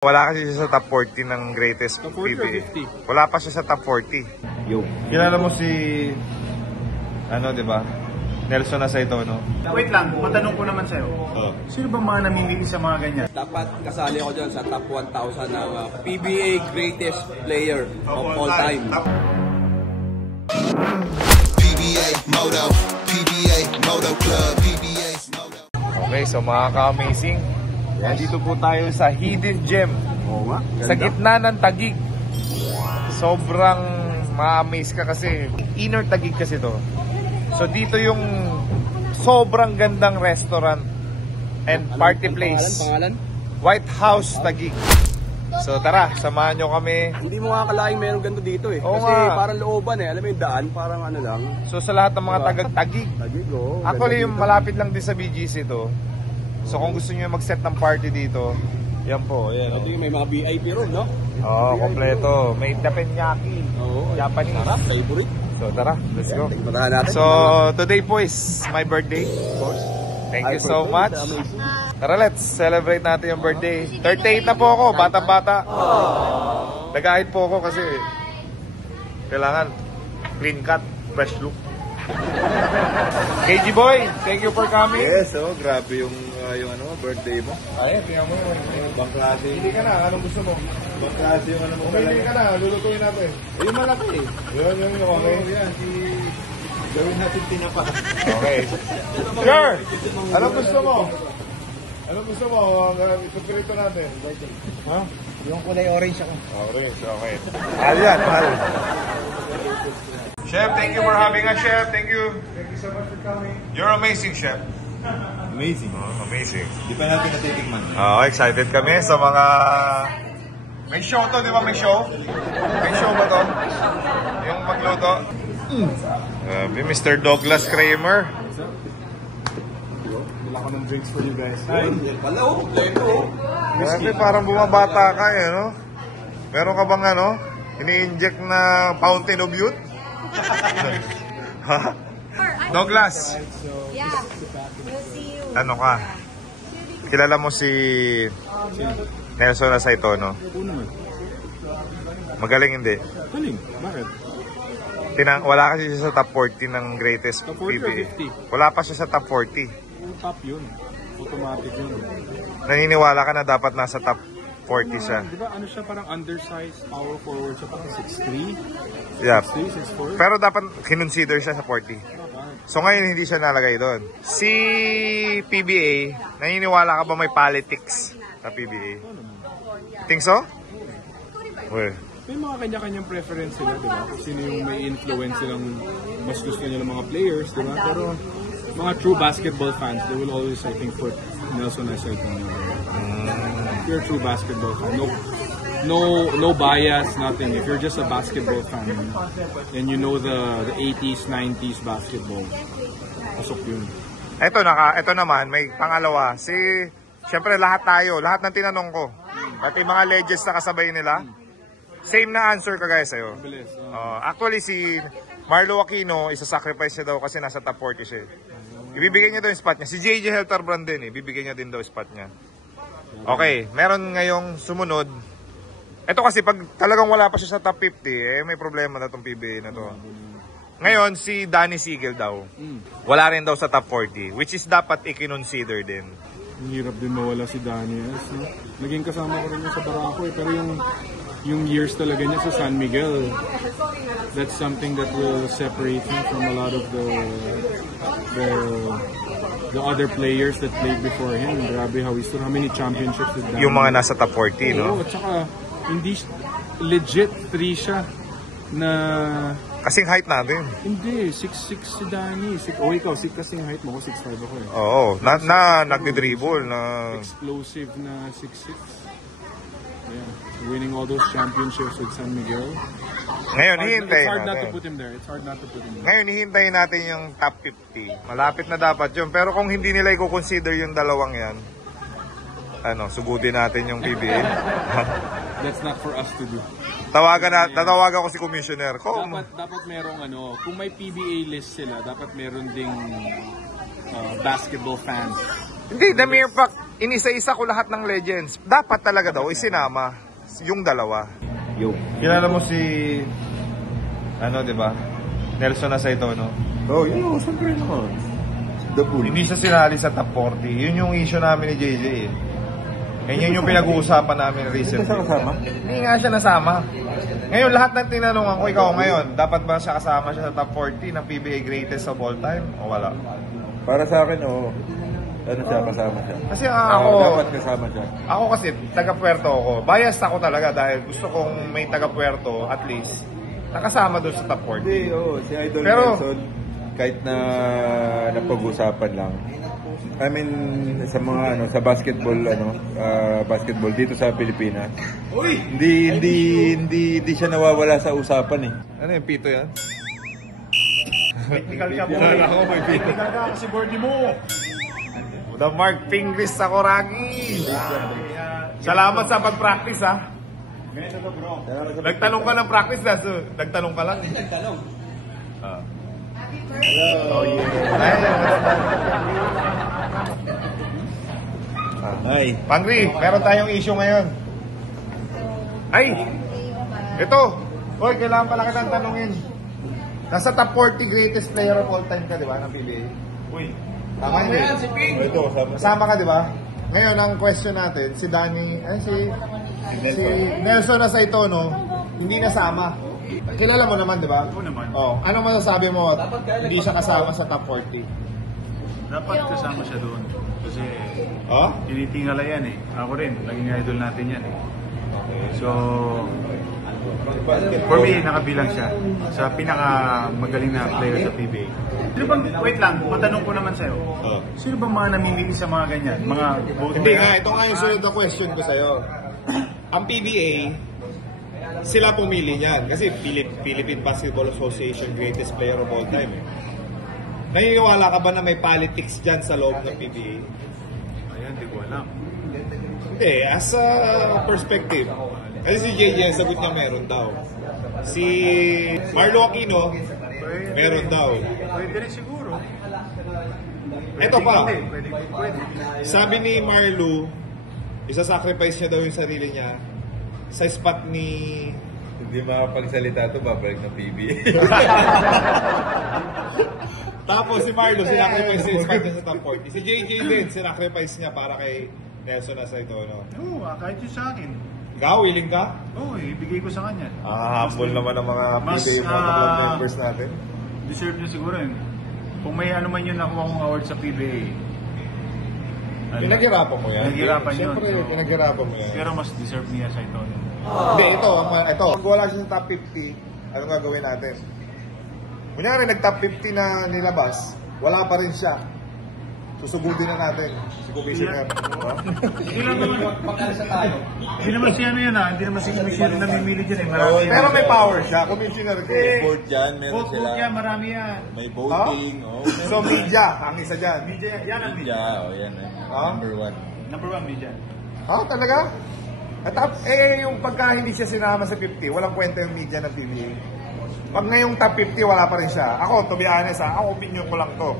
Wala kasi siya sa top 40 ng greatest top 40 PBA. 50? Wala pa siya sa top 40. Yo. Kilala mo si di ba? Nelson Aceito, no? Wait lang, matanong ko naman sa'yo. Sino ba mga namimili sa mga ganyan? Dapat kasali ako dyan sa top 1,000 ng PBA greatest player of all time. PBA Moto Club, PBA Moto. Okay, so mga ka-amazing, dito po tayo sa Hidden Gem. Sa gitna ng Taguig. Sobrang ma-amaze ka kasi inner Taguig kasi to. So dito yung sobrang gandang restaurant and party place. Pangalan? White House Taguig. So tara, samahan nyo kami. Hindi mo akalaing meron ganito dito eh. Oo Kasi nga. parang looban eh. Alam mo yung daan, parang ano lang. So sa lahat ng mga taga-Taguig. Taguig oh. Actually yung malapit lang din sa BGC to. So kung gusto niyo mag-set ng party dito, yan po, yan. Ito yung may mga VIP room, no? Oh, kompleto. May teppanyaki. Oo. Japanese. Sarap, favorite. So tara, let's go. Tingnan natin. So today po is my birthday, of course. Thank you so much. Tara, let's celebrate natin yung birthday. 38 na po ako, bata-bata. Nag-ahit po ako kasi kailangan clean cut, fresh look. KG Boy, thank you for coming. Yes, grabe yung birthday mo. Ay, tingnan mo yung Ibang klase. Hindi ka na, anong gusto mo? Ibang klase yung ano mo Umili ka na, lulutuin natin. Yung malaki eh. Yun, okay. Yan, gawin natin tinapa. Okay. Sure! Anong gusto mo? Anong gusto mo? Ipagpirito natin. Ha? Yung kulay orange ako. Orange, okay. Mahal yan, mahal. Chef, thank you for having us, Chef. Thank you. Thank you so much for coming. You're amazing, Chef. Amazing. Oh, amazing. Di pa natin natitikman. Excited kami sa mga... May show to, di ba? May show? May show ba to? Yung magluto? Mr. Douglas Kramer. Wala ko ng drinks for you guys. Hi. Wala oh, kompleto oh. Grabe, parang bumabata ka eh, no? Meron ka bang ini-inject na fountain of youth? Ha? Douglas, Yeah, we'll see you. ano ka? Kilala mo si Nelson Aceito, no? Oo naman. Magaling hindi. Galing. Bakit? Wala kasi siya sa top 40 ng greatest Top 40 or PBA. 50? Wala pa siya sa top 40. Top yun. Automatic yun. Naniniwala ka na dapat nasa top 40 siya. Di ba ano siya parang undersized power forward siya parang 6'3"? Yeah. 6'3", 6'4"? Pero dapat kinonsider siya sa 40. So ngayon hindi siya nalagay doon. Si PBA, naniniwala ka ba may politics sa PBA? Think so? Well, May mga kanya-kanyang preference sila, di ba? Kung sino yung may influence silang mas gusto nila ng mga players, di ba? Pero mga true basketball fans, they will always, I think, put Nelson Aceito. If you're a true basketball fan, no bias, nothing. If you're just a basketball fan and you know the 80s, 90s basketball, pasok yun. Ito naman, may pangalawa. Siyempre lahat ng tinanong ko, pati mga legends na kasabay nila, same na answer ka guys sa'yo. Bilis. Actually si Marlo Aquino, isa-sacrifice siya daw kasi nasa top 40 siya. Ibibigay niya daw yung spot niya. Si JJ Helterbrand din ibibigay niya din daw yung spot niya. Okay, meron ngayong sumunod. Ito kasi pag talagang wala pa siya sa top 50, may problema na itong PBA na to. Ngayon, si Danny Sigel daw. Wala rin daw sa top 40, which is dapat i-consider din. Ang hirap din mawala si Daniels. No? Naging kasama ko rin yung sa Barako eh. Pero yung years talaga niya sa San Miguel, that's something that will separate him from a lot of the other players that played before him. Grabe how many championships did Daniels. Yung mga nasa top 40, no? Oo, at saka hindi legit 3 siya na Kasing height natin. hindi 6'6" si Danny. Ikaw 6 kasing height mo, 6'5" ako eh. Oo, nagdi-dribble na. Explosive na 6'6". Yeah, winning all those championships with San Miguel. Ngayon, It's hihintayin hard not to natin. put him there. It's hard not to put him there. Ngayon, hihintayin natin yung top 50. Malapit na dapat yun. Pero kung hindi nila i-consider yung dalawang yan, sugudin natin yung PBA. That's not for us to do. Tatawagan ko si Commissioner ko. Dapat merong kung may PBA list sila, dapat meron ding basketball fans Hindi, the mere fact, inisa-isa ko lahat ng legends. Dapat talaga daw isinama yung dalawa. Yo. Kilala mo si, ano, di ba? Nelson Aceito, no? Oh, yun. Siyempre naman. The Bull. Hindi siya sinali sa top 40. Yun yung issue namin ni JJ eh. Yan yung pinag-uusapan namin recently. Hindi siya kasama? Hindi nga siya nasama. Ngayon, lahat ng tinanungan ko, ikaw ngayon, dapat ba siya kasama siya sa top 40 ng PBA greatest of all time? O wala? Para sa akin, oo. Ano siya, kasama siya. Kasi ako, Dapat kasama siya. ako kasi, taga-Puerto ako. Biased ako talaga dahil gusto kong may taga-Puerto, at least, nakasama doon sa top 40. Hindi, oo. Si Idol Pero- Nelson, kahit na napag-usapan lang. I mean, sa mga ano, sa basketball, basketball dito sa Pilipinas. Hindi siya nawawala sa usapan eh. Ano yung pito yan? Technical ka po. Ako may pito. Technical ka kasi board mo. The Mark Pingris sa Koragi. Salamat sa pag-practice ha. Ganito to bro. Nagtanong ka ng practice na, so, nagtanong ka lang. Nagtanong. Oh yeah. Ay, Pangri, meron tayong issue ngayon. Ay! Ito! Hoy, kailangan pala kitang tanungin. Nasa top 40 greatest player of all time ka, di ba, ng PBA? Uy. Tama hindi? ito, kasama. Kasama ka, di ba? Ngayon, ang question natin, si Nelson Aceito, no? Hindi nasama. Kilala mo naman, di ba? Oo naman. Oh, ano masasabi mo? Hindi siya kasama sa top 40. Dapat kasama siya doon. Kasi Oh? tinitingala yan eh. Ako rin, naging idol natin yan eh. So, for me, nakabilang siya sa pinakamagaling na player sa PBA. Sino bang, wait lang, matanong ko naman sa'yo. Sino bang mga namimili sa mga ganyan? Mga vote Hindi nga, ito nga yung sunod na question ko sa'yo. Ang PBA, sila pumili niyan. Kasi Philippine Basketball Association greatest player of all time. Eh. Naniniwala ka ba na may politics dyan sa loob ng PBA? Ayan, di ko alam. Hindi, as a perspective. Kasi si JJ, sagot niya meron daw. Si Marlo Aquino, meron daw. Pwede rin siguro. Ito pa. Pwede. Sabi ni Marlo, isa-sacrifice niya daw yung sarili niya sa spot ni... Hindi makapagsalita ito, babalik ng PBA. Tapos si Marlo, sinacrifice niya yung spot niya sa top 40. Si JJ din, sinacrifice niya para kay Nelson Aceito. No? Oo, kahit yun sa akin. Ikaw, willing ka? Oo, ibigay ko sa kanya. Humble naman ang mga Mas, PBA club members natin. Deserve niya siguro yun. Kung may ano man yun nakuha kong award sa PBA. Pinaghirapan mo yan. Pinaghirapan yun. Siyempre, pinaghirapan mo yan. Pero mas deserve niya sa ito. Hindi, ito. Pag wala siya sa top 50, ano gagawin natin? Kunyari, nag-top 50 na nilabas, wala pa rin siya. Susugudin na natin si Commissioner. Hindi lang naman. Hindi naman siya ano yan ha. Hindi naman si Commissioner namimili dyan eh. Marami yan. Pero may power siya, Commissioner. May board dyan, meron Vote sila. yan, marami yan. May voting, oh. So, media, ang isa dyan. Media, yan ang media. Yeah, oh, yan. Number one. Number 1 media. Talaga? At yung pagka hindi siya sinama sa 50, walang kwenta yung media ng PBA. Pag ngayong top 50, wala pa rin siya. Ako, to be honest ako opinion ko lang to.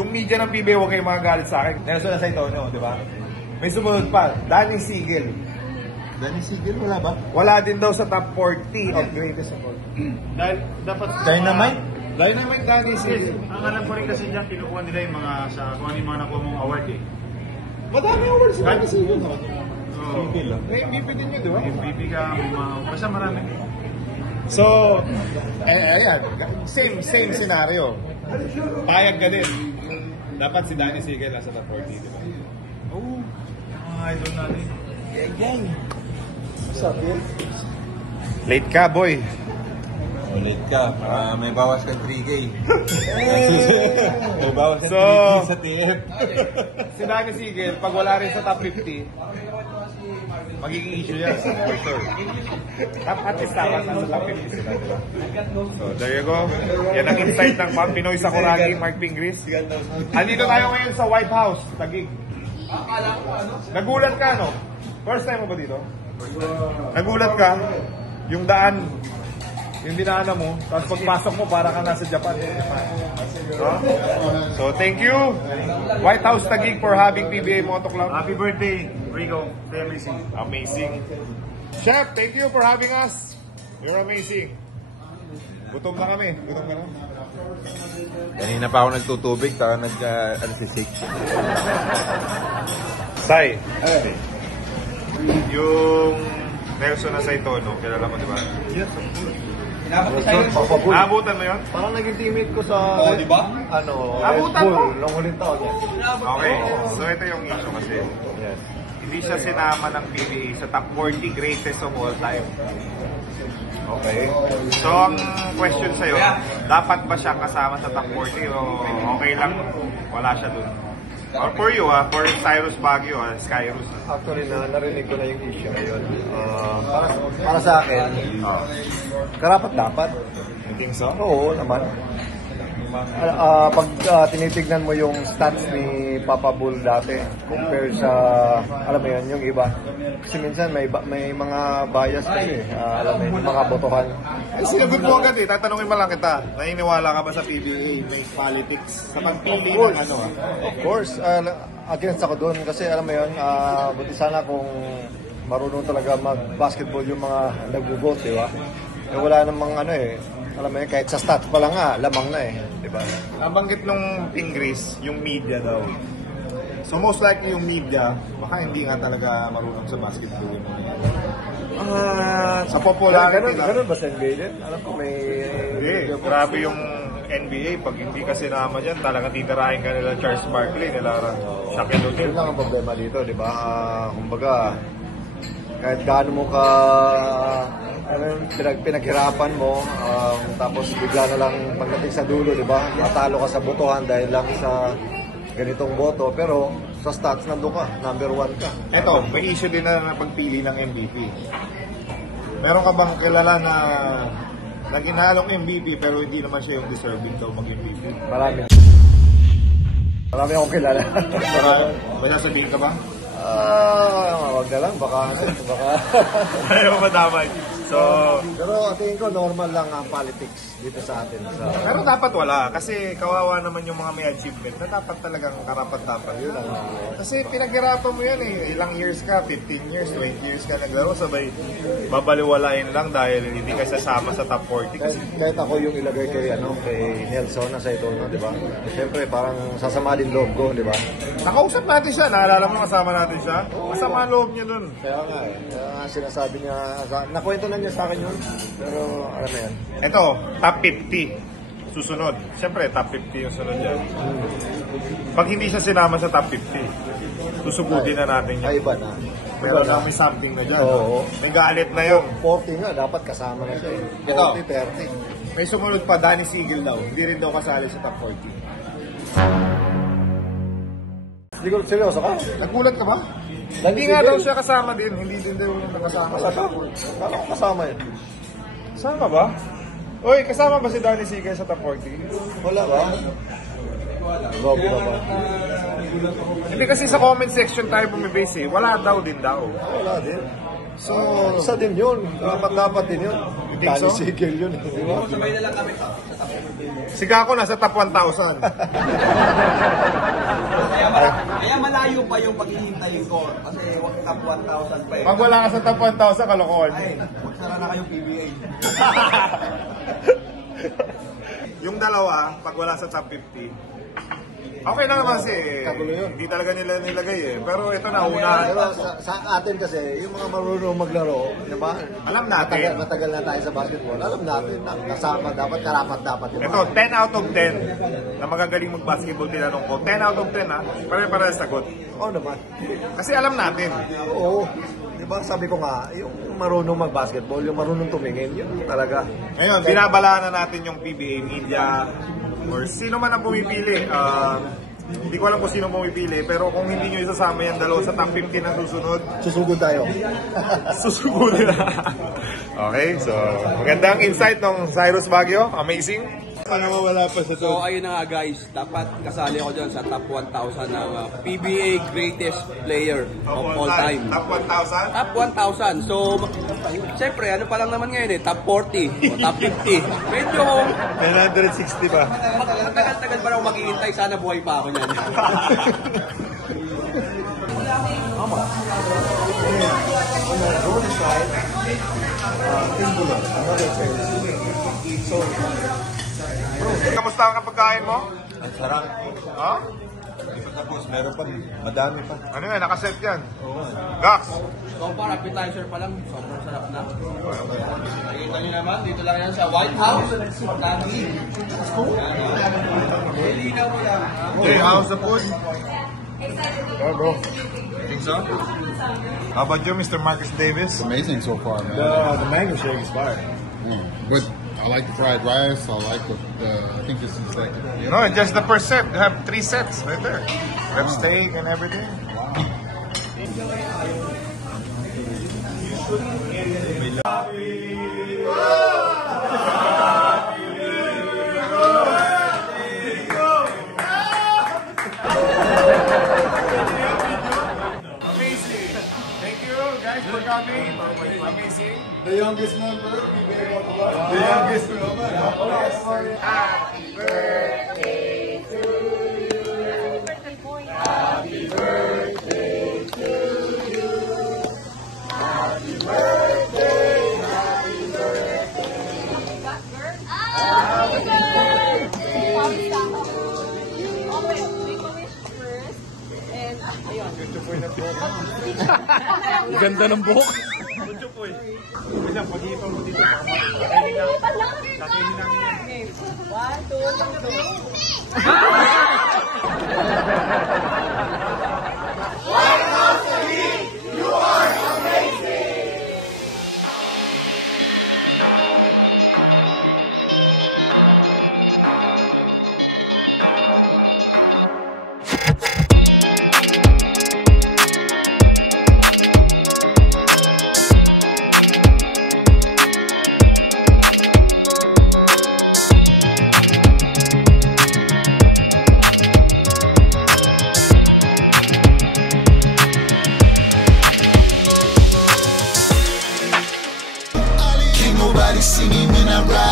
Yung media ng PBA, huwag kayong mga galit sa akin. Nelson Aceito, no, di ba? May sumunod pa, Danny Sigel. Danny Sigel, wala ba? Wala din daw sa top 40 of greatest of all. Dahil dapat... Dynamite? Dynamite Danny Sigel. Ang alam ko rin kasi dyan, kinukuha nila yung mga sa kung ano yung mga nakuha mong award eh. Madami awards si Danny Sigel. So, May MVP din yun, di ba? MVP ka, may mga... Basta marami. So, ayan, same scenario. Payag ka din. Dapat si Danny Sigel nasa top 40, di ba? Oo. Mga idol natin. What's up, Bill? Late ka, boy. Ulit ka. May bawas kang 3K. May bawas kang So, 3K sa TF. Si Danny Sigel, pag wala rin sa top 50, magiging issue yan, for sure. At least dapat nasa top 50 sila, di ba? So, there you go. Yan ang insight ng Pinoy sa Kuragi, Mark Pingris. Andito tayo ngayon sa White House, Taguig. Nagulat ka, no? First time mo ba dito? Nagulat ka? Yung daan, yung dinaanan mo, tapos pagpasok mo, para ka nasa Japan. No? So, thank you, White House Taguig, for having PBA Moto Club. Happy birthday, Rico. Stay amazing. Amazing. Chef, thank you for having us. You're amazing. Gutom na kami. Gutom na kami. Kanina pa ako nagtutubig, taka nag-arsisik. Sai, yung Nelson na Saitono, kilala mo, di ba? Yes. Naabutan mo yun? Parang naging teammate ko sa, Oh, di ba? Abutan mo? nung huling taon niya. Okay, so ito yung issue kasi. Yes. Hindi siya sinama ng PBA sa top 40 greatest of all time. Okay? So, ang question sa'yo, dapat ba siya kasama sa top 40 o okay lang wala siya dun? Or for you, for Cyrus Baguio, Skyrus. Actually, narinig ko na yung issue ngayon. Para sa akin, karapat dapat. You think so? Oo naman. Pag tinitignan mo yung stats ni Papa Bull dati, compare sa, alam mo yun, yung iba. Kasi minsan may mga bias kayo alam mo yun, yung mga botohan. Eh, sinagot mo agad tatanungin mo lang kita. Naniniwala ka ba sa PBA? May politics sa pagpili ng ano? Of course, against ako doon kasi alam mo yun, buti sana kung marunong talaga mag-basketball yung mga nag-vote, di ba? Eh, wala namang alam mo yun, kahit sa stats pa lang lamang na di ba? Nabanggit nung Ingris, yung media daw. So most likely yung media, baka hindi nga talaga marunong sa basketball yung mga yan. Sa popularity lang. Ganun ba sa NBA din? Alam ko may... Hindi, grabe yung NBA. Pag hindi ka sinama dyan, talagang titirahin ka nila Charles Barkley, nila Shaquille O'Neal. Yun lang ang problema dito, di ba? Kumbaga, kahit gaano mo ka pinaghirapan mo, tapos bigla na lang pagdating sa dulo, di ba? Matalo ka sa botohan dahil lang sa ganitong boto, pero sa stats nandun ka, number 1 ka. Ito, may issue din na pagpili ng MVP. Meron ka bang kilala na ginalong MVP pero hindi naman siya yung deserving daw mag-MVP? Marami akong kilala. May sasabihin ka ba? Wag na lang, baka. Ayaw madamay. So, Pero tingin ko normal lang ang politics dito sa atin. pero dapat wala kasi kawawa naman yung mga may achievement na dapat talagang karapat-dapat yun. Kasi pinaghirapan mo yan ilang years ka, 15 years, 20 years ka naglaro, sabay babaliwalain lang dahil hindi ka sasama sa top 40. Kasi Kahit ako yung ilagay kay Nelson na sa ito, di ba? Siyempre parang sasama din loob ko, di ba? nakausap natin siya, naalala mo kasama natin siya? Masama ang loob niya dun. Kaya nga sinasabi niya, nakwento na niya sa akin yun, pero alam mo yan. Ito, top 50. Susunod. Siyempre, top 50 yung sunod yan. Pag hindi siya sinama sa top 50, susugutin na natin yan. Ay, iba na. Pero na may something na dyan. Oo. May galit na yun. 40 nga, dapat kasama na siya. Ito. 40, 30. May sumunod pa, Danny Sigel daw. Hindi rin daw kasali sa top 40. Hindi ko, seryoso ka? Nagulat ka ba? Hindi nga daw siya kasama din. Hindi din daw nakasama sa top 40. Kala ko kasama yun. Kasama ba? Oy, kasama ba si Danny Sigel sa top 40? Wala ba? Grabe na ba? Hindi kasi sa comment section tayo bumibase Wala daw din daw. Wala din. So, isa din yun. Dapat din yun. think so? Danny Sigel yun. Di ba? Sabay na lang kami sa Si Gako nasa top 1,000. Kaya malayo pa yung paghihintayin ko. Kasi top 1,000 pa Pag wala ka sa top 1,000, kalokohan. Magsara na kayong PBA. Yung dalawa, pag wala sa top 50, okay na naman kasi Kagulo yun. hindi talaga nila nilagay Pero ito na, una. Pero sa atin kasi, yung mga marunong maglaro, di ba? Alam natin. Matagal na tayo sa basketball. Alam natin na kasama dapat, karapat-dapat. Ito, 10 out of 10 na magagaling mag-basketball tinanong ko. 10 out of 10 pare-pareho sagot. Oo naman. Kasi alam natin. Oo. Di ba sabi ko nga, yung marunong mag-basketball, yung marunong tumingin, yun talaga. Ngayon, binabalaan na natin yung PBA media or sino man ang pumipili. Hindi ko alam kung sino pumipili, pero kung hindi nyo isasama yan dalawa sa top 50 na susunod, Susugod tayo. susugod na. Okay, so magandang insight ng Cyrus Baguio. Amazing. nawawala pa sa So ayun na nga guys, dapat kasali ako dyan sa top 1,000 ng PBA greatest player of all time. Top 1,000? Top 1,000. So, siyempre, ano pa lang naman ngayon eh, top 40 o top 50. Medyo, 960 ba? matagal-tagal pa lang maghihintay, sana buhay pa ako niyan. Kamusta ang pagkain mo? Ang sarap. Ha? Hindi pa tapos, meron pa. Madami pa. Ano yan? Nakaset yan. Gax. So far, appetizer pa lang, sobrang sarap na. Nakita niyo naman, dito lang yan sa White House. Lagi. Linaw mo lang. Okay, how's the food? Yeah, bro. Think so? How about you, Mr. Marcus Davis? Amazing so far, man. The mango shake is fire. But I like the fried rice. I like I think this is like. No, just the per set. You have 3 sets right there. You have steak and everything. Amazing. Thank you guys for coming. Amazing. The youngest member, The youngest member. Happy birthday to you. Happy birthday to you. Happy birthday, happy birthday. Happy birthday. Okay, make a wish first. And, ayun. Ganda ng buhok. Pag-iipan lang. Okay. 1, 2, 3. Can't nobody see me when I ride.